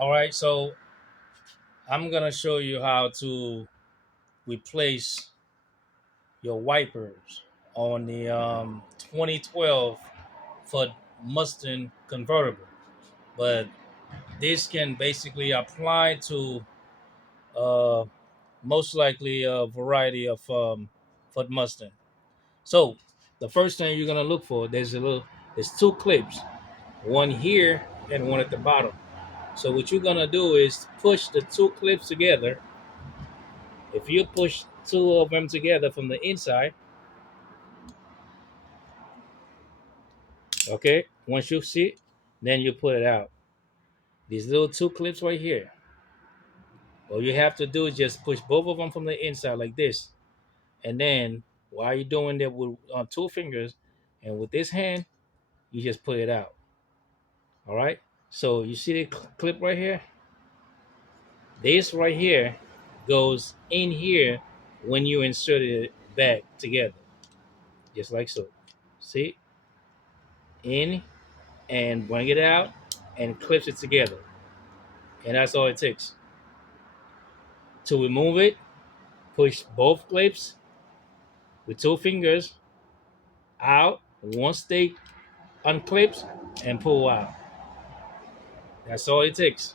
All right, so I'm gonna show you how to replace your wipers on the 2012 Ford Mustang convertible. But this can basically apply to uh, most likely a variety of Ford Mustang. So the first thing you're gonna look for, there's two clips, one here and one at the bottom. So what you're gonna do is push the two clips together. If you push two of them together from the inside, okay, once you see it, then you put it out. These little two clips right here. All you have to do is just push both of them from the inside like this. And then while you're doing that with two fingers and with this hand, you just put it out. All right. So you see the clip right here? This right here goes in here when you insert it back together, just like so. See? In and bring it out and clips it together. And that's all it takes. To remove it, push both clips with two fingers out. Once they unclips and pull out. That's all it takes.